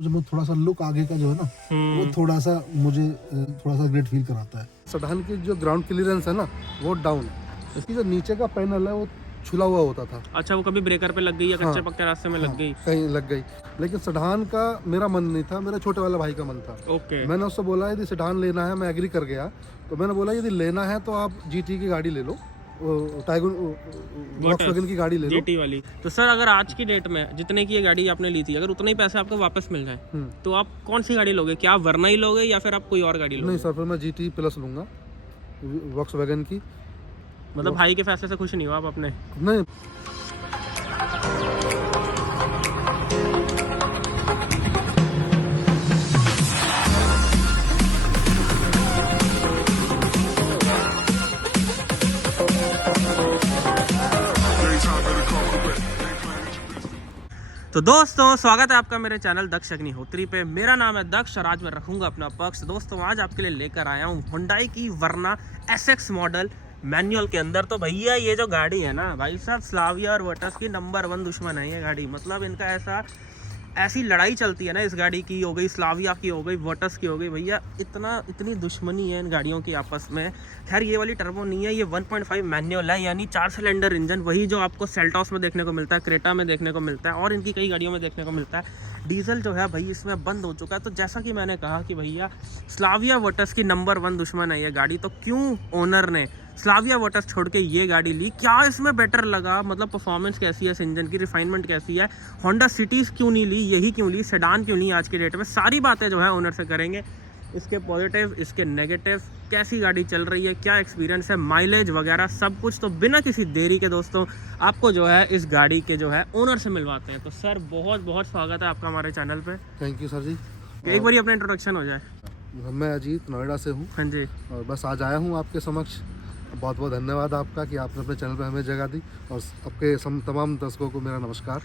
जब थोड़ा सा लुक आगे का जो है ना वो थोड़ा सा मुझे थोड़ा सा ग्रेट फील कराता है। सेडान की जो ग्राउंड क्लियरेंस है ना वो डाउन है, इसकी जो नीचे का पैनल है वो छुला हुआ होता था। अच्छा, वो कभी ब्रेकर पे लग गई या कच्चे पक्के रास्ते में लग गई? कहीं लग गई, लेकिन सेडान का मेरा मन नहीं था, मेरे छोटे वाले भाई का मन था। ओके। मैंने उससे बोला यदि सेडान लेना है, मैं एग्री कर गया, तो मैंने बोला यदि लेना है तो आप जीटी की गाड़ी ले लो, टाइगन वॉक्सवैगन की गाड़ी ले लो। जीटी वाली। तो सर अगर आज की डेट में जितने की ये गाड़ी आपने ली थी, अगर उतने ही पैसे आपको वापस मिल जाए तो आप कौन सी गाड़ी लोगे? क्या आप वर्ना ही लोगे या फिर आप कोई और गाड़ी लोगे? नहीं सर, फिर मैं जीटी प्लस लूंगा, वॉक्सवैगन की। मतलब भाई के फैसले से खुश नहीं हो आप अपने? नहीं, तो दोस्तों स्वागत है आपका मेरे चैनल दक्ष अग्निहोत्री पे। मेरा नाम है दक्ष और आज मैं रखूंगा अपना पक्ष। दोस्तों आज आपके लिए लेकर आया हूँ हुंडई की वर्ना एसएक्स मॉडल मैनुअल के अंदर। तो भैया ये जो गाड़ी है ना भाई साहब, स्लाविया और वर्टस की नंबर 1 दुश्मन है ये गाड़ी। मतलब इनका ऐसी लड़ाई चलती है ना, इस गाड़ी की हो गई, स्लाविया की हो गई, वर्टस की हो गई, भैया इतनी दुश्मनी है इन गाड़ियों की आपस में। खैर ये वाली टर्बो नहीं है, ये 1.5 मैनुअल है, यानी 4 सिलेंडर इंजन, वही जो आपको सेल्टॉस में देखने को मिलता है, क्रेटा में देखने को मिलता है और इनकी कई गाड़ियों में देखने को मिलता है। डीजल जो है भाई इसमें बंद हो चुका है। तो जैसा कि मैंने कहा कि भैया स्लाविया वर्टस की नंबर 1 दुश्मन है ये गाड़ी, तो क्यों ओनर ने स्लाविया वर्टस छोड़ के ये गाड़ी ली? क्या इसमें बेटर लगा? मतलब परफॉर्मेंस कैसी है इस इंजन की, रिफाइनमेंट कैसी है, होंडा सिटीज़ क्यों नहीं ली, यही क्यों ली, सेडान क्यों ली आज के डेट में, सारी बातें जो है ओनर से करेंगे। इसके पॉजिटिव, इसके नेगेटिव, कैसी गाड़ी चल रही है, क्या एक्सपीरियंस है, माइलेज वगैरह सब कुछ। तो बिना किसी देरी के दोस्तों आपको जो है इस गाड़ी के जो है ओनर से मिलवाते हैं। तो सर बहुत बहुत स्वागत है आपका हमारे चैनल पे। थैंक यू सर जी। एक बार अपना इंट्रोडक्शन हो जाए। मैं अजीत नोएडा से हूँ। हाँ जी। और बस आज आया हूँ आपके समक्ष। बहुत बहुत धन्यवाद आपका कि आपने अपने चैनल पर हमें जगह दी, और आपके तमाम दर्शकों को मेरा नमस्कार।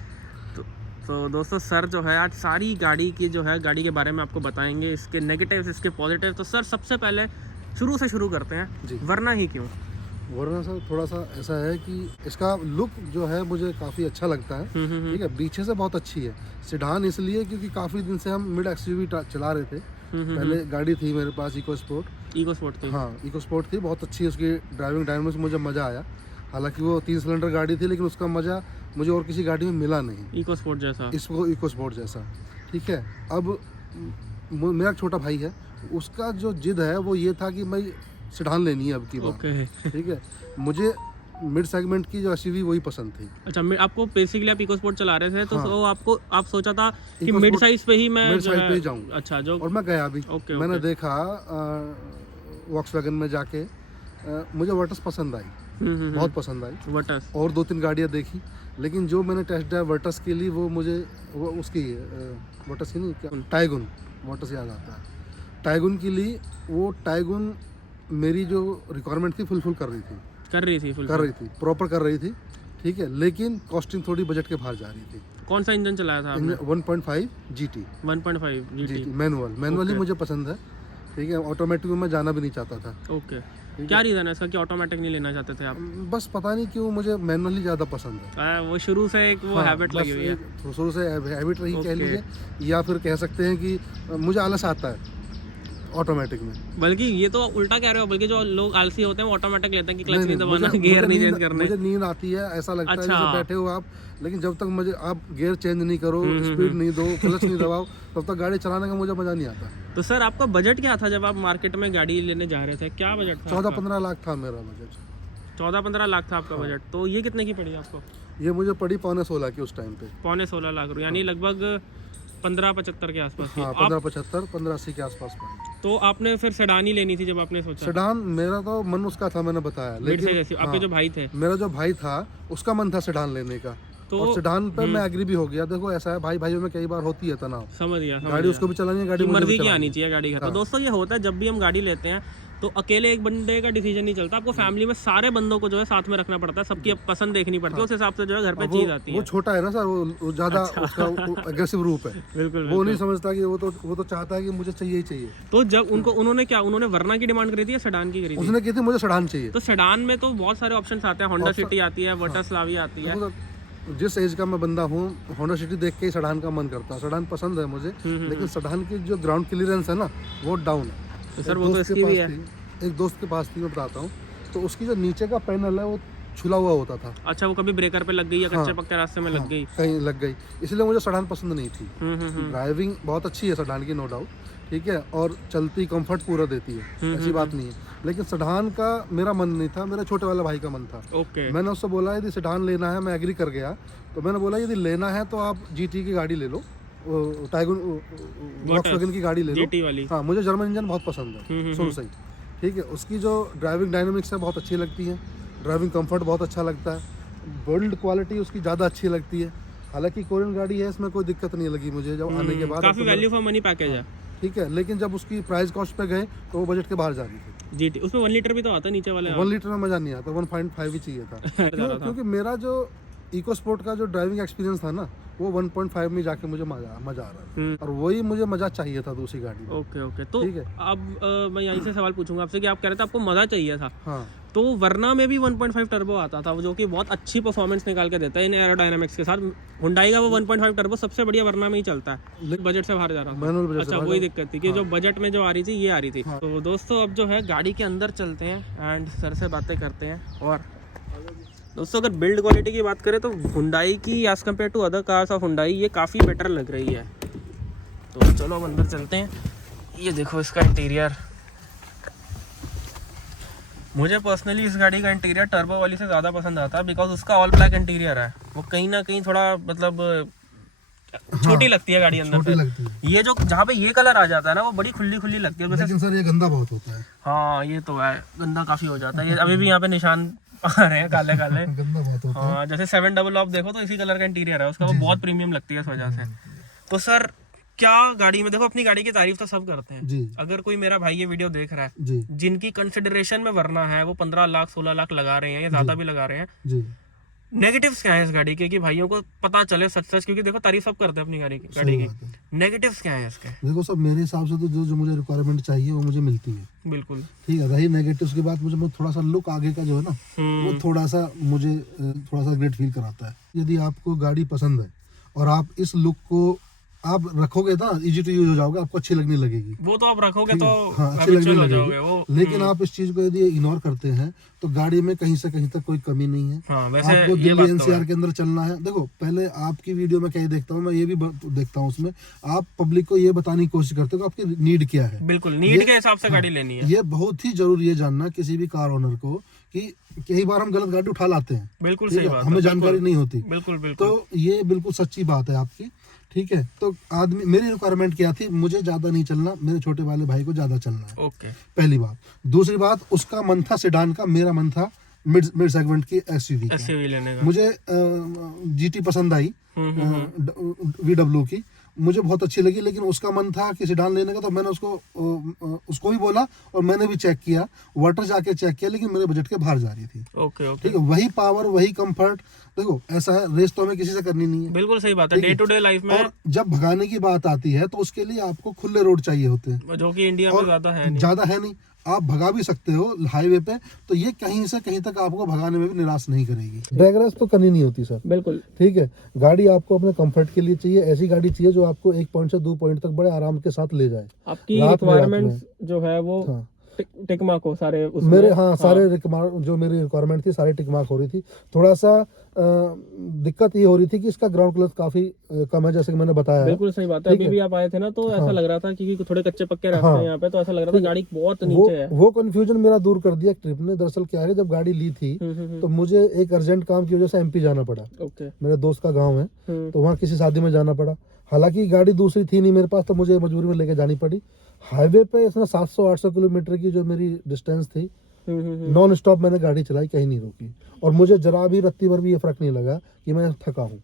तो दोस्तों सर जो है आज सारी गाड़ी की जो है गाड़ी के बारे में आपको बताएंगे, इसके नेगेटिव्स, इसके पॉजिटिव। तो सर सबसे पहले शुरू से शुरू करते हैं जी। वर्ना ही क्यों? वरना सर थोड़ा सा ऐसा है कि इसका लुक जो है मुझे काफ़ी अच्छा लगता है। ठीक है, पीछे से बहुत अच्छी है। सेडान इसलिए क्योंकि काफ़ी दिन से हम मिड एक्सयूवी चला रहे थे। पहले गाड़ी थी मेरे पास इको स्पोर्ट थी। हाँ, इको स्पोर्ट थी, बहुत अच्छी उसकी ड्राइविंग डायनामिक्स, मुझे मज़ा आया। हालांकि वो 3 सिलेंडर गाड़ी थी, लेकिन उसका मज़ा मुझे और किसी गाड़ी में मिला नहीं, इको स्पोर्ट जैसा। इसको इको स्पोर्ट जैसा। ठीक है, अब मेरा छोटा भाई है, उसका जो जिद है वो ये था कि मैं सेडान लेनी है अब की बार। ठीक है, मुझे मिड सेगमेंट की जो एसयूवी वही पसंद थी। अच्छा, आपको बेसिकली आप इको स्पोर्ट चला रहे थे तो हाँ। आप सोचा था कि मिड साइज पे ही मैं जाऊँ। अच्छा, जो और मैं गया भी। मैंने देखा वॉक्सवैगन में जाके, मुझे वर्टस पसंद आई, बहुत पसंद आई वर्टस। और 2-3 गाड़ियाँ देखी, लेकिन जो मैंने टेस्ट ड्राइव वर्टस के लिए वो मुझे वो उसकी वर्टस की नहीं, क्या टाइगुन, वर्टस याद आता है, टाइगुन की ली। वो टाइगुन मेरी जो रिक्वायरमेंट थी फुलफिल कर रही थी, प्रॉपर कर रही थी। ठीक है, लेकिन कॉस्टिंग थोड़ी बजट के बाहर जा रही थी। कौन सा इंजन चलाया था आपने? 1.5 जीटी। 1.5 जीटी मैनुअल ही मुझे पसंद है। ठीक है, ऑटोमेटिक में मैं जाना भी नहीं चाहता था। ओके, क्या रीज़न है इसका कि ऑटोमेटिक नहीं लेना चाहते थे आप? बस पता नहीं क्यों मुझे मैनुअल ही ज़्यादा पसंद है। वो शुरू से एक वो हैबिट लगी हुई है। शुरू से हैबिट रही कह लीजिए, या फिर कह सकते हैं कि मुझे आलस आता है ऑटोमेटिक में। बल्कि ये तो उल्टा कह रहे हो, बल्कि जो लोग आलसी होते हैं वो ऑटोमेटिक लेते हैं कि क्लच नहीं दबाना, गियर नहीं चेंज करना। मुझे नींद आती है, ऐसा लगता है जैसे बैठे हो आप, लेकिन जब तक मुझे आप गियर चेंज नहीं करो, स्पीड नहीं दो, क्लच नहीं दबाओ, तब तक गाड़ी चलाने का मुझे मजा नहीं आता। तो सर आपका बजट क्या था जब आप मार्केट में गाड़ी लेने जा रहे थे? क्या बजट था? 14-15 लाख था मेरा बजट। 14-15 लाख था आपका बजट। तो ये कितने की पड़ी आपको? ये मुझे पड़ी 15.5 की उस टाइम पे। 15.5 लाख रुपये, यानी लगभग 15-75 के आसपास। हाँ, 15-75, 15-80 के आसपास पड़ी। तो आपने फिर सेडान ही लेनी थी जब आपने सोचा? सेडान मेरा तो मन उसका था, मैंने बताया, लेकिन आपके जो भाई थे, मेरा जो भाई था उसका मन था सेडान लेने का। तो और सेडान पे मैं एग्री भी हो गया। देखो ऐसा है, भाइयों में कई बार होती है तनाव। समझ गया। गाड़ी उसको भी चलानी है, गाड़ी मर्जी की आनी चाहिए गाड़ी घर। तो दोस्तों ये होता है जब भी हम गाड़ी लेते हैं तो अकेले एक बंदे का डिसीजन नहीं चलता, आपको फैमिली में सारे बंदों को जो है साथ में रखना पड़ता है, सबकी पसंद देखनी पड़ती है, उस हिसाब से जो है घर पे चीज आती है। वो छोटा है ना सर, वो ज्यादा उसका एग्रेसिव रूप है। बिल्कुल, वो नहीं समझता कि वो तो चाहता है कि मुझे चाहिए ही चाहिए। तो जब उन्होंने वर्ना की डिमांड करी थी या सेडान की करी थी? उसने की थी मुझे सेडान चाहिए। तो सेडान में तो बहुत सारे ऑप्शंस आते हैं, होंडा सिटी आती है, वर्टस स्लाविया आती है। जिस एज का मैं बंदा हूँ, होंडा सिटी देख के ही सेडान का मन करता है। सेडान पसंद है मुझे, लेकिन सेडान की जो ग्राउंड क्लियरेंस है ना वो डाउन है। तो सर वो तो इसकी भी है। एक दोस्त के पास थी, मैं बताता हूँ। तो उसकी जो नीचे का पैनल है वो छुला हुआ होता था। अच्छा, वो कभी ब्रेकर पे लग गई या कच्चे पक्के रास्ते में लग गई? कहीं लग गई, इसलिए मुझे सेडान पसंद नहीं थी। ड्राइविंग बहुत अच्छी है सेडान की, नो डाउट, ठीक है, और चलती कंफर्ट पूरा देती है, ऐसी बात नहीं है। लेकिन सेडान का मेरा मन नहीं था, मेरे छोटे वाले भाई का मन था। ओके। मैंने उससे बोला यदि सेडान लेना है, मैं एग्री कर गया। तो मैंने बोला यदि लेना है तो आप जीटी की गाड़ी ले लो, टाइगन वॉक्सवैगन की गाड़ी ले लो। जीटी वाली? हाँ, मुझे जर्मन इंजन बहुत पसंद है शुरू से ही, ठीक है। उसकी जो ड्राइविंग डायनामिक्स है बहुत अच्छी लगती है, ड्राइविंग कंफर्ट बहुत अच्छा लगता है, बिल्ड क्वालिटी उसकी ज़्यादा अच्छी लगती है। हालांकि कोरियन गाड़ी है, इसमें कोई दिक्कत नहीं लगी मुझे जब आने के बाद। काफी वैल्यू फॉर मनी पैकेज है, ठीक है। लेकिन जब उसकी प्राइस कॉस्ट पे गए तो वो बजट के बाहर जा रही थी। जीटी उसमें 1 लीटर भी तो आता है नीचे वाले। 1 लीटर में मजा नहीं आता, 1.5 ही चाहिए था। क्योंकि मेरा जो इको स्पोर्ट का जो ड्राइविंग एक्सपीरियंस था ना, वो 1.5 में जाके मुझे मजा आ रहा था, और वही मुझे मजा चाहिए था दूसरी गाड़ी में। ओके। तो ठीक है। अब मैं यहीं से सवाल पूछूंगा आपसे कि आप कह रहे थे आपको मजा चाहिए था। हाँ, तो वरना में भी 1.5 टर्बो आता था, जो कि बहुत अच्छी परफॉर्मेंस निकाल के देता है इन एरोडायनामिक्स के साथ। हुंडई का वो 1.5 टर्बो सबसे बढ़िया वरना में ही चलता है, बजट से बाहर जा रहा था। मैनुअल बजट से अच्छा, बाहर वही जा दिक्कत थी कि जो बजट में जो आ रही थी ये आ रही थी। तो दोस्तों अब जो है गाड़ी के अंदर चलते हैं एंड सर से बातें करते हैं। और दोस्तों अगर बिल्ड क्वालिटी की बात करें तो हुंडई की as compare to other cars of Hyundai ये काफ़ी बेटर लग रही है। तो चलो अब अंदर चलते हैं। ये देखो इसका इंटीरियर, मुझे पर्सनली इस गाड़ी का इंटीरियर टर्बो वाली से ज़्यादा पसंद आता है, बिकॉज उसका ऑल ब्लैक इंटीरियर है। वो कहीं ना कहीं थोड़ा मतलब छोटी लगती है गाड़ी अंदर से। ये जो जहाँ पे ये कलर आ जाता है ना, वो बड़ी खुली खुली लगती है। लेकिन सर ये गंदा बहुत होता है। हाँ ये तो है, गंदा काफ़ी हो जाता है। ये अभी भी यहाँ पे निशान आ रहे हैं काले काले। गंदा बहुत होता है। हाँ, जैसे 700 आप देखो तो इसी कलर का इंटीरियर है उसका, वो बहुत प्रीमियम लगती है इस वजह से। तो सर क्या गाड़ी में, देखो अपनी गाड़ी की तारीफ तो सब करते हैं जी। अगर कोई मेरा भाई ये वीडियो देख रहा है जी, जिनकी कंसिडरेशन में वरना है, वो 15 लाख 16 लाख लगा रहे हैं या ज्यादा भी लगा रहे हैं, जी, नेगेटिव्स क्या है इस गाड़ी के कि भाइयों को पता चले सच, क्योंकि देखो तारीफ सब करते हैं अपनी गाड़ी की, नेगेटिव्स क्या है इसके? देखो सब मेरे हिसाब से तो जो मुझे रिक्वायरमेंट चाहिए वो मुझे मिलती है, बिल्कुल ठीक है। रही नेगेटिव्स की बात, मुझे थोड़ा सा लुक आगे का जो है ना, वो थोड़ा सा मुझे थोड़ा सा ग्रेट फील कराता है। यदि आपको गाड़ी पसंद है और आप इस लुक को आप रखोगे ना, इजी टू यूज हो जाओगे, आपको अच्छी लगने लगेगी। वो तो आप रखोगे तो हाँ, अच्छी लगने हो लगेगी जाओगे वो। लेकिन आप इस चीज को यदि इग्नोर करते हैं तो गाड़ी में कहीं से कहीं तक कोई कमी नहीं है। हाँ, वैसे आपको ये दिल्ली बात तो एनसीआर है। के अंदर चलना है। देखो पहले आपकी वीडियो में क्या ही देखता हूँ, मैं ये भी देखता हूँ उसमें आप पब्लिक को ये बताने की कोशिश करते हो कि आपकी नीड क्या है। बिल्कुल नीड के हिसाब से गाड़ी लेनी है। ये बहुत ही जरूरी है जानना किसी भी कार ओनर को, कि कई बार हम गलत गाड़ी उठा लाते हैं, बिल्कुल सही बात, हमें जानकारी नहीं होती। बिल्कुल तो ये बिल्कुल सच्ची बात है आपकी, ठीक है। तो आदमी, मेरी रिक्वायरमेंट क्या थी, मुझे ज्यादा नहीं चलना, मेरे छोटे वाले भाई को ज्यादा चलना है। ओके, पहली बात। दूसरी बात, उसका मन था सेडान का, मेरा मन था मिड सेगमेंट की एसयूवी लेने का। मुझे जीटी पसंद आई, VW की मुझे बहुत अच्छी लगी, लेकिन उसका मन था कि सेडान लेने का। तो मैंने उसको भी बोला और मैंने भी चेक किया, वाटर जाके चेक किया, लेकिन मेरे बजट के बाहर जा रही थी। ओके, ठीक है। वही पावर, वही कंफर्ट, देखो ऐसा है, रेस तो हमें किसी से करनी नहीं है। बिल्कुल सही बात है, डे टू डे लाइफ में। और जब भगाने की बात आती है तो उसके लिए आपको खुले रोड चाहिए होते हैं, जो कि इंडिया में ज्यादा है नहीं। आप भगा भी सकते हो हाईवे पे, तो ये कहीं से कहीं तक आपको भगाने में भी निराश नहीं करेगी। ड्रैग रेस तो करनी नहीं होती सर, बिल्कुल ठीक है। गाड़ी आपको अपने कंफर्ट के लिए चाहिए, ऐसी गाड़ी चाहिए जो आपको 1 पॉइंट से 2 पॉइंट तक बड़े आराम के साथ ले जाए। आपकी रिक्वायरमेंट्स जो है वो टिक मार्क हो सारे मेरे, सारे जो मेरी रिक्वायरमेंट थी सारी टिक मार्क हो रही थी। थोड़ा सा दिक्कत ये हो रही थी कि इसका ग्राउंड क्लियरेंस काफी कम है, जैसे कि मैंने बताया। बिल्कुल सही बात है। अभी भी आप आए थे ना तो ऐसा लग रहा था क्योंकि थोड़े कच्चे पक्के रास्ते हैं यहाँ पे, तो ऐसा लग रहा था गाड़ी बहुत नीचे है। वो कंफ्यूजन मेरा दूर कर दिया ट्रिप ने। दरअसल क्या है, जब गाड़ी ली थी तो मुझे एक अर्जेंट काम की वजह से MP जाना पड़ा। मेरे दोस्त का गाँव है, तो वहाँ किसी शादी में जाना पड़ा। हालांकि गाड़ी दूसरी थी नहीं मेरे पास, तो मुझे मजबूरी में लेके जानी पड़ी। हाईवे पे इसने 700-800 किलोमीटर की जो मेरी डिस्टेंस थी, नॉन स्टॉप मैंने गाड़ी चलाई, कहीं नहीं रोकी, और मुझे जरा भी रत्ती भर भी ये फर्क नहीं लगा कि मैं थका हूँ।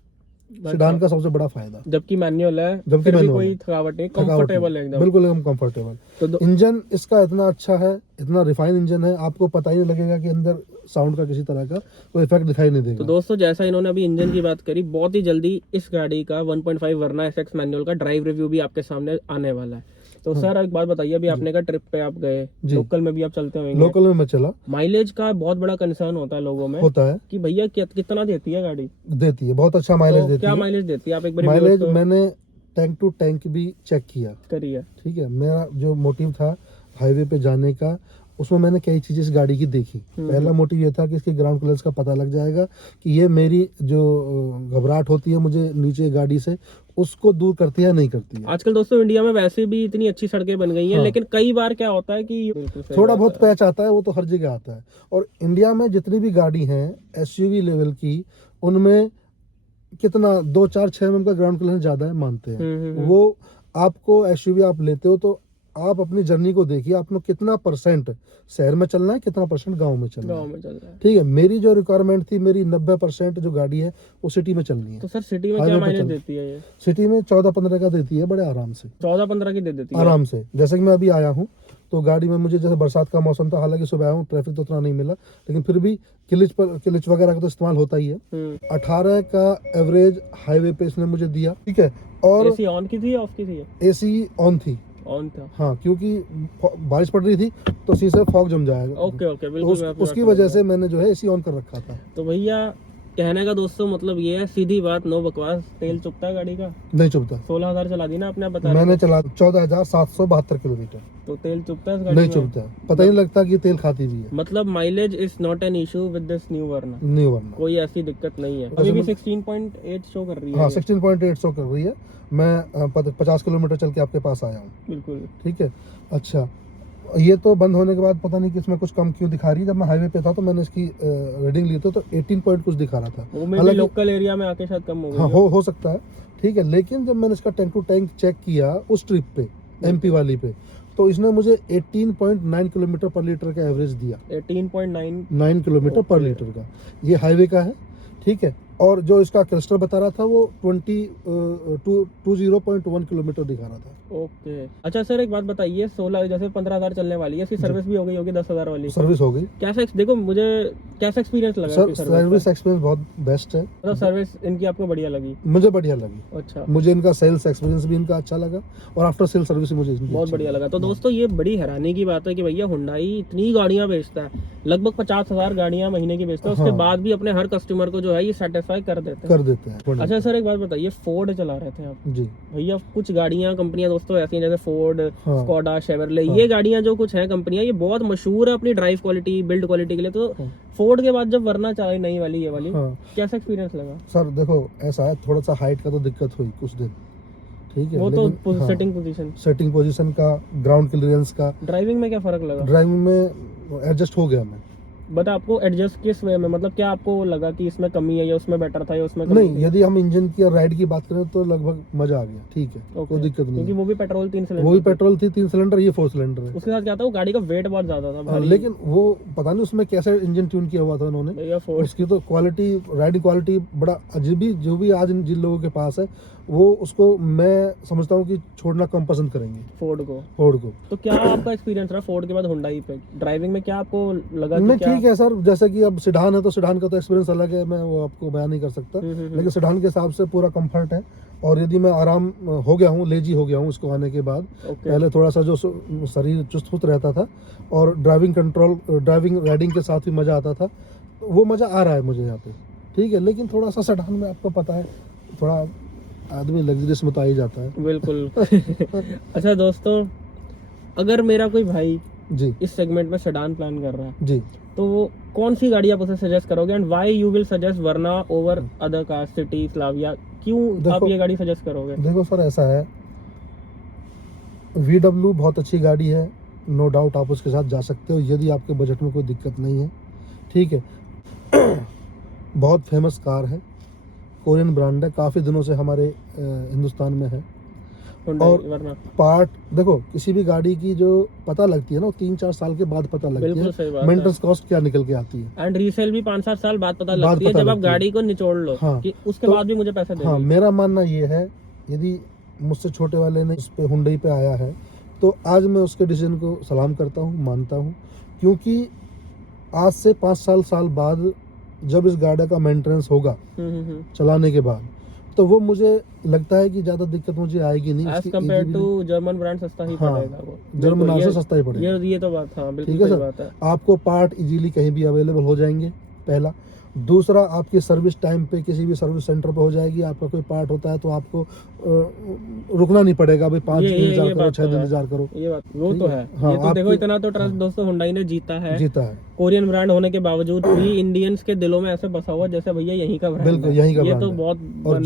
सेडान का सबसे बड़ा फायदा, जबकि मैनुअल है, जबकि कोई थकावट नहीं, कंफर्टेबल है एकदम, बिल्कुल एकदम कंफर्टेबल। तो इंजन इसका इतना अच्छा है, इतना रिफाइन इंजन है, आपको पता ही नहीं लगेगा कि अंदर साउंड का किसी तरह का कोई इफेक्ट दिखाई नहीं देगा। तो दोस्तों जैसा इन्होंने अभी इंजन की बात करी, बहुत ही जल्दी इस गाड़ी का 1.5 वर्ना SX मैनुअल का ड्राइव रिव्यू भी आपके सामने आने वाला है। तो सर एक बात बताइए, अभी आपने कहा ट्रिप पे आप गए, जी। लोकल में भी आप चलते होंगे, लोकल में मैं चला, माइलेज का बहुत बड़ा कंसर्न होता है लोगों में होता है, कि भैया कितना देती है गाड़ी, देती है, बहुत अच्छा माइलेज तो देती क्या है। माइलेज देती है आप एक बार माइलेज मैंने टैंक टू टैंक भी चेक किया, करिए। ठीक है। मेरा जो मोटिव था हाईवे पे जाने का, उसमें मैंने कई चीज़ें इस गाड़ी की देखी। पहला मोटिव ये था कि इसके ग्राउंड क्लियरेंस का पता लग जाएगा कि ये मेरी जो घबराहट होती है मुझे नीचे गाड़ी से, उसको दूर करती है नहीं करती है। आजकल दोस्तों इंडिया में वैसे भी इतनी अच्छी सड़कें बन गई हैं, हाँ। लेकिन कई बार क्या होता है कि थोड़ा बहुत पैच आता है, वो तो हर जगह आता है। और इंडिया में जितनी भी गाड़ी हैं एसयूवी लेवल की, उनमें कितना 2 4 6 mm का ग्राउंड क्लियरेंस ज़्यादा है, मानते हैं। वो आपको एसयूवी आप लेते हो तो आप अपनी जर्नी को देखिए, आपको कितना परसेंट शहर में चलना है, कितना परसेंट गांव में चलना गाँव है, में चल रहा है। ठीक है। मेरी जो रिक्वायरमेंट थी, मेरी 90% जो गाड़ी है वो सिटी में चलनी है। तो सर सिटी में हाईवे क्या पे माइलेज चल- देती है ये? सिटी में 14-15 का देती है, बड़े आराम से, 14-15 की दे देती है आराम से। जैसे कि मैं अभी आया हूँ तो गाड़ी में मुझे, जैसे बरसात का मौसम था, हालांकि सुबह आया हूँ, ट्रैफिक तो उतना नहीं मिला, लेकिन फिर भी क्लिच वगैरह का तो इस्तेमाल होता ही है। 18 का एवरेज हाईवे पे इसने मुझे दिया, ठीक है। और एसी ऑन की थी, ऑफ की थी? एसी ऑन थी, ऑन था। हाँ, क्योंकि बारिश पड़ रही थी तो शीशे फॉग जम जाएगा। ओके ओके, तो बिल्कुल मैं आपकी उसकी बात वजह समझ से मैंने जो है एसी ऑन कर रखा था। गया। तो भैया कहने का दोस्तों मतलब ये है, सीधी बात, नो बकवास, तेल चुभता है गाड़ी का? नहीं चुभता। 16,000 चला दी ना आपने, आप बता मैंने चला 14,772 किलोमीटर, तो तेल चुभता है इस गाड़ी नहीं में? चुभता, पता ही नहीं लगता कि तेल खाती भी है। मतलब mileage is not an issue with this new Verna, नहीं वरना, कोई ऐसी दिक्कत नहीं है। अभी भी 16.8 शो कर रही है हाँ ये। 16.8 शो कर रही है। मैं 50 किलोमीटर चल के आपके पास आया हूँ, बिल्कुल। ठीक है। अच्छा, ये तो बंद होने के बाद पता नहीं कि इसमें कुछ कम क्यों दिखा रही है। जब मैं हाईवे पे था तो मैंने इसकी रीडिंग ली तो 18 पॉइंट कुछ दिखा रहा था। वो में भी हालांकि लोकल एरिया में आके शायद कम हो गई हाँ हो सकता है, ठीक है। लेकिन जब मैंने इसका टैंक टू टैंक चेक किया उस ट्रिप पे, एमपी वाली पे, तो इसने मुझे 18.9 किलोमीटर पर लीटर का एवरेज दिया। 18.9 9 किलोमीटर पर लीटर का, ये हाईवे का है, ठीक है। और जो इसका क्लस्टर बता रहा था वो 20.1 किलोमीटर दिखा रहा था। ओके। अच्छा सर एक बात बताइए, 16 जैसे 15,000 चलने वाली है, इसकी सर्विस भी हो गई होगी 10,000 वाली? सर्विस हो गई कैसा देखो मुझे कैसा एक्सपीरियंस लगा सर, इसकी सर्विस एक्सपीरियंस बहुत बेस्ट है। मतलब सर्विस इनकी आपको बढ़िया लगी? मुझे बढ़िया लगी, अच्छा, मुझे इनका सेल्स एक्सपीरियंस भी इनका अच्छा लगा, और आफ्टर सेल सर्विस भी मुझे इनकी बहुत अच्छी बढ़िया लगी। लगा। तो दोस्तों ये बड़ी हैरानी की बात है कि भैया हुंडई इतनी गाड़ियां बेचता है, लगभग 50,000 गाड़ियां महीने की बेचता है, उसके हाँ। बाद भी अपने हर कस्टमर को जो है ये सेटिस्फाई कर देते हैं। कर देते हैं। अच्छा सर एक बात बताइए, फोर्ड चला रहे थे आप जी, भैया, कुछ गाड़ियां कंपनियां दोस्तों ऐसी हैं जैसे फोर्ड, हाँ। स्कोडा, शेवरले, हाँ। ये गाड़ियां जो कुछ हैं कंपनियां, ये बहुत मशहूर है अपनी ड्राइव क्वालिटी, बिल्ड क्वालिटी के लिए। तो हाँ। फोर्ड के बाद जब वरना चलाई नई वाली, ये वाली, हाँ कैसा एक्सपीरियंस लगा? सर देखो, ऐसा है, थोड़ा सा हाइट का तो दिक्कत हुई कुछ दिन, ठीक है। वो लेकिन तो हाँ, सेटिंग पोजीशन, सेटिंग पोजीशन का, ग्राउंड क्लियरेंस का, ड्राइविंग में क्या फर्क लगा? ड्राइविंग में एडजस्ट हो गया मैं। बट आपको एडजस्ट किस वे में, मतलब क्या आपको लगा कि इसमें कमी है या उसमें बेटर था या उसमें कमी नहीं, थी? यदि हम इंजन की और राइड की बात करें तो लगभग मजा आ गया, ठीक है, ओके। कोई दिक्कत नहीं क्योंकि है। वो भी पेट्रोल 3 सिलेंडर वो भी थी। पेट्रोल थी 3 सिलेंडर, ये 4 सिलेंडर है। उसके साथ क्या था, वो गाड़ी का वेट बहुत ज्यादा था भारी। लेकिन वो पता नहीं उसमें कैसे इंजन ट्यून किया हुआ था उन्होंने, भैया फोर्ड उसकी तो क्वालिटी, राइडिंग क्वालिटी बड़ा अजीब ही, जो भी आज जिन लोगों के पास है वो उसको मैं समझता हूँ कि छोड़ना कम पसंद करेंगे फोर्ड को। फोर्ड को। तो क्या आपका एक्सपीरियंस रहा फोर्ड के बाद हुंडई पे ड्राइविंग में, क्या आपको लगा कि नहीं, क्या? ठीक है सर, जैसे कि अब सिडान है तो सिडान का तो एक्सपीरियंस अलग है, मैं वो आपको बयान नहीं कर सकता। लेकिन सिडान के हिसाब से पूरा कंफर्ट है, और यदि मैं आराम हो गया हूँ, लेजी हो गया हूँ इसको आने के बाद। ओके। पहले थोड़ा सा जो शरीर चुस्त फुस्त रहता था, और ड्राइविंग राइडिंग के साथ भी मज़ा आता था, वो मज़ा आ रहा है मुझे यहाँ पे, ठीक है। लेकिन थोड़ा सा सिडान में आपको पता है, थोड़ा आदमी लग्जरियस में तो आ ही जाता है। बिल्कुल। अच्छा दोस्तों, अगर मेरा कोई भाई जी इस सेगमेंट में सेडान प्लान कर रहा है जी, तो वो कौन सी गाड़ी आप उसे सजेस्ट करोगे, and why you will suggest Verna over other car, City, Slavia, क्यों आप देखो- ये गाड़ी सजेस्ट करोगे? देखो सर, ऐसा है, VW बहुत अच्छी गाड़ी है, नो डाउट, आप उसके साथ जा सकते हो यदि आपके बजट में कोई दिक्कत नहीं है, ठीक है। बहुत फेमस कार है, कोरियन ब्रांड है, काफ़ी दिनों से हमारे हिंदुस्तान में है। Hyundai और वरना पार्ट देखो, किसी भी गाड़ी की जो पता लगती है ना, वो 3-4 साल के बाद पता लगती बिल्कुल है, सही बात है। मेंटेनेंस कॉस्ट क्या निकल के आती है। एंड रीसेल भी 5-7 साल बाद पता बाद लगती है, पता जब आप लगती है। गाड़ी को निचोड़ लो हाँ। कि उसके तो- बाद भी मुझे पैसे हाँ, देने। मेरा मानना ये है, यदि मुझसे छोटे वाले ने इस पे हुंडई पे आया है तो आज मैं उसके डिसीजन को सलाम करता हूँ, मानता हूँ, क्योंकि आज से 5 साल बाद जब इस गाड़ी का मेंटेनेंस होगा चलाने के बाद, तो वो मुझे लगता है कि ज़्यादा दिक्कत मुझे आएगी नहीं। As compare to German brand सस्ता ही हाँ, पड़ेगा वो, जर्मन से सस्ता ही पड़ेगा। ये तो बात, हाँ बिल्कुल ठीक है सही सर, बात है। आपको पार्ट इजीली कहीं भी अवेलेबल हो जाएंगे, पहला। दूसरा, आपकी सर्विस टाइम पे किसी भी सर्विस सेंटर पे हो जाएगी। आपका कोई पार्ट होता है तो आपको रुकना नहीं पड़ेगा, भाई 5 दिन इंतजार करो, 6 दिन इंतजार करो। ये बात वो तो है। हाँ, ये तो देखो, इतना तो ट्रस्ट हाँ, दोस्तों हुंडई ने जीता है। कोरियन ब्रांड होने के बावजूद भी इंडियंस के दिलों में ऐसे बसा हुआ जैसे भैया यहीं का ब्रांड, बिल्कुल यहीं का ये ब्रांड तो है। बहुत। और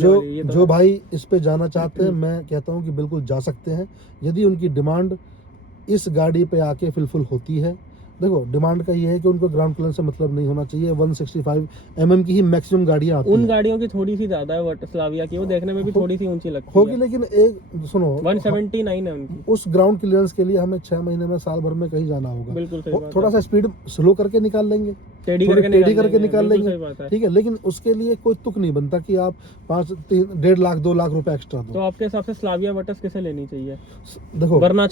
जो भाई इस पे जाना चाहते हैं, मैं कहता हूँ कि बिल्कुल जा सकते हैं, यदि उनकी डिमांड इस गाड़ी पे आके फुलफिल होती है। देखो, डिमांड का ये है कि उनको ग्राउंड क्लियरेंस से मतलब नहीं होना चाहिए। 165 mm की ही मैक्सिमम गाड़ियाँ आती हैं। उन गाड़ियों की थोड़ी सी ज्यादा है स्लाविया की, वो देखने में भी थोड़ी सी ऊंची लगती होगी, है। लेकिन एक सुनो, 179 है उनकी। उस ग्राउंड क्लियरेंस के लिए हमें 6 महीने में, साल भर में कहीं जाना होगा। बिल्कुल सही बात थोड़ा सा स्पीड स्लो करके निकाल लेंगे, टेढ़ी करके निकाल लेंगे, ठीक है। लेकिन उसके लिए कोई तुक नहीं बनता कि आप 1.5 लाख 2 लाख रुपए एक्स्ट्रा दो। तो आपके हिसाब से स्लाविया वर्टस किसे लेनी चाहिए? देखो, वरना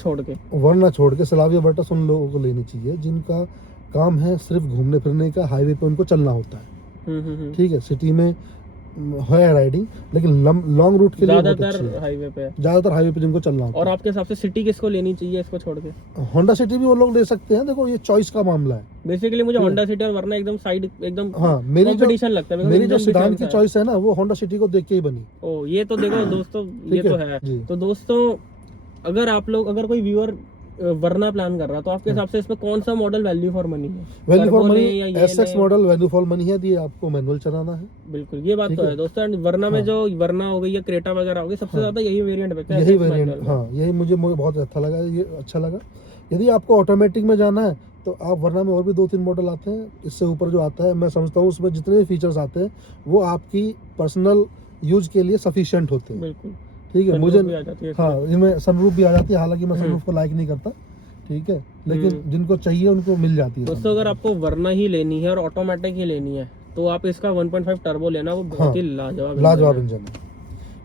छोड़ के स्लाविया वर्टस उन लोगों को लेनी चाहिए जिनका काम है सिर्फ घूमने फिरने का, हाईवे पे उनको चलना होता है। ठीक है, सिटी में है राइडिंग, लेकिन लॉन्ग रूट के लिए ज्यादातर हाईवे पे जिनको चलना होता है। और आपके हिसाब से सिटी किसको लेनी चाहिए इसको छोड़ के? होंडा सिटी भी वो लोग ले सकते हैं। देखो, ये चॉइस का मामला है। बेसिकली मुझे होंडा सिटी और वरना एकदम साइड, एकदम हाँ, मेरी जो सिडान की है। चॉइस है ना, वो होंडा सिटी को देख के ही बनी। ओ, ये तो देखो दोस्तों, ये तो है। तो दोस्तों, अगर कोई व्यूअर वरना प्लान कर रहा तो आपके हिसाब से इसमें कौन सा मॉडल वैल्यू फॉर मनी है? Value for money SX model value for money है। ये आपको मैनुअल चलाना है। बिल्कुल, ये बात तो है दोस्तों। वरना में जो वरना हो गई या क्रेटा वगैरह हो गई, सबसे ज्यादा यही वेरिएंट बेचता है। यही वेरिएंट, हाँ, यही मुझे बहुत अच्छा लगा। यदि आपको ऑटोमेटिक में जाना है तो आप वरना में और भी 2-3 मॉडल आते हैं। इससे ऊपर जो आता है, मैं समझता हूँ उसमें जितने भी फीचर्स आते हैं वो आपकी पर्सनल यूज के लिए सफिशिएंट होते हैं। बिल्कुल, ठीक है। मुझे हाँ, इनमें सनरूफ भी आ जाती है, हालांकि मैं सनरूफ को लाइक नहीं करता, ठीक है, लेकिन जिनको चाहिए उनको मिल जाती है। दोस्तों, अगर आपको वरना ही लेनी है और ऑटोमेटिक ही लेनी है तो आप इसका 1.5 टर्बो लेना, वो बहुत ही लाजवाब इंजन है।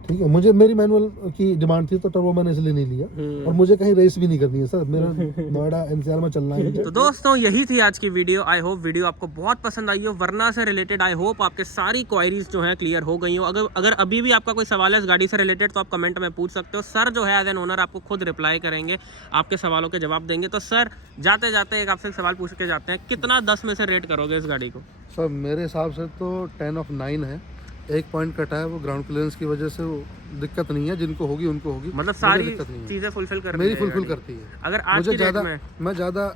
ठीक है, मेरी मैनुअल की डिमांड थी तो टर्बो मैंने इसलिए नहीं लिया, और मुझे कहीं रेस भी नहीं करनी है सर, मेरा नोएडा एनसीआर में चलना है। तो दोस्तों, यही थी आज की वीडियो। आई होप वीडियो आपको बहुत पसंद आई हो। वरना से रिलेटेड आई होप आपके सारी क्वायरीज जो है क्लियर हो गई हो। अगर अभी भी आपका कोई सवाल है इस गाड़ी से रिलेटेड तो आप कमेंट में पूछ सकते हो। सर जो है एज एन ओनर आपको खुद रिप्लाई करेंगे, आपके सवालों के जवाब देंगे। तो सर, जाते जाते एक आपसे सवाल पूछ के जाते हैं, कितना 10 में से रेट करोगे इस गाड़ी को? सर, मेरे हिसाब से तो 10/9 है। एक पॉइंट कटा है, वो ग्राउंड क्लियरेंस की वजह से, वो दिक्कत नहीं है। जिनको होगी उनको होगी, मतलब सारी चीजें फुलफिल कर मेरी फुलफिल करती है। अगर आज मैं ज्यादा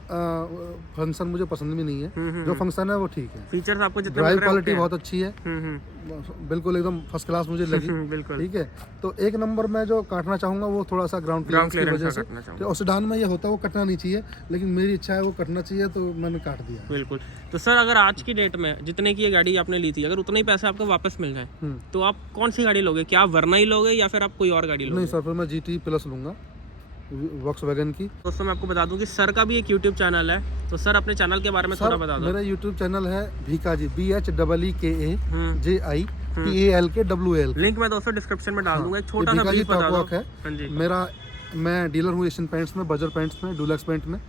फंक्शन मुझे पसंद भी नहीं है। जो फंक्शन है वो ठीक है। फीचर्स आपको जितने ड्राइव क्वालिटी बहुत अच्छी है, बिल्कुल एकदम फर्स्ट क्लास मुझे लगी। बिल्कुल, ठीक है। तो एक नंबर में जो काटना चाहूंगा वो थोड़ा सा ग्राउंड क्लियरेंस की वजह से। और सेडान में ये होता है वो कटना नहीं चाहिए, लेकिन मेरी इच्छा है वो कटना चाहिए, तो मैंने काट दिया। बिल्कुल। तो सर, अगर आज की डेट में जितने की ये गाड़ी आपने ली थी, अगर उतने ही पैसे आपको वापस मिल जाए तो आप कौन सी गाड़ी लोगे? क्या वरना ही लोगे या फिर आप कोई और गाड़ी लोगे? नहीं सर, फिर मैं GT प्लस लूंगा, वॉक्सवैगन की। दोस्तों, मैं आपको बता दूं कि सर का भी एक YouTube चैनल है, तो सर अपने चैनल के बारे में थोड़ा बता दो। मेरा YouTube चैनल है भीकाजी, BHEEKAJIPALKWL। लिंक मैं दोस्तों डिस्क्रिप्शन में डाल दूंगा। एक छोटा सा ब्रीफ बता दो। है मैं डीलर हूँ एशियन पेंट्स में, बजर पेंट्स में, डुलक्स पेंट में।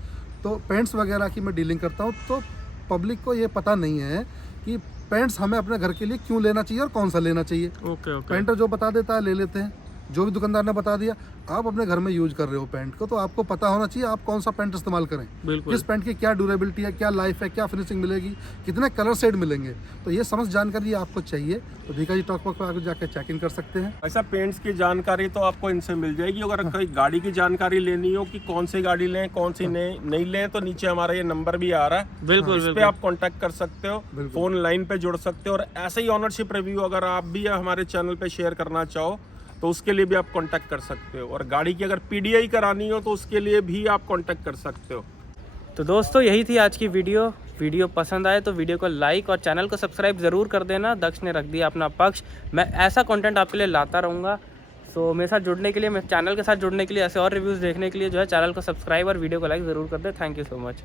तो पेंट्स वगैरह की मैं डीलिंग करता हूँ। तो पब्लिक को ये पता नहीं है कि पेंट्स हमें अपने घर के लिए क्यों लेना चाहिए और कौन सा लेना चाहिए। पेंटर जो बता देता है ले लेते हैं, जो भी दुकानदार ने बता दिया। आप अपने घर में यूज कर रहे हो पेंट को, तो आपको पता होना चाहिए आप कौन सा पेंट इस्तेमाल करें, किस पेंट की क्या ड्यूरेबिलिटी है, क्या लाइफ है, क्या फिनिशिंग मिलेगी, कितने कलर शेड मिलेंगे। तो ये समझ जानकारी आपको चाहिए तो भीकाजी टॉक पर आगे जाकर चेक इन कर सकते हैं। ऐसा पेंट्स की जानकारी तो आपको इनसे मिल जाएगी। अगर कोई गाड़ी की जानकारी लेनी हो कि कौन सी गाड़ी लें, कौन सी नहीं लें, तो नीचे हमारा ये नंबर भी आ रहा है। बिल्कुल, इस पे आप कांटेक्ट कर सकते हो, फोन लाइन पे जुड़ सकते हो। और ऐसे ही ऑनरशिप रिव्यू अगर आप भी हमारे चैनल पे शेयर करना चाहो तो उसके लिए भी आप कांटेक्ट कर सकते हो। और गाड़ी की अगर PDI करानी हो तो उसके लिए भी आप कांटेक्ट कर सकते हो। तो दोस्तों, यही थी आज की वीडियो पसंद आए तो वीडियो को लाइक और चैनल को सब्सक्राइब ज़रूर कर देना। दक्ष ने रख दिया अपना पक्ष, मैं ऐसा कंटेंट आपके लिए लाता रहूँगा। सो मेरे साथ जुड़ने के लिए, मेरे चैनल के साथ जुड़ने के लिए, ऐसे और रिव्यूज़ देखने के लिए जो है चैनल को सब्सक्राइब और वीडियो को लाइक ज़रूर कर दे। Thank you so much.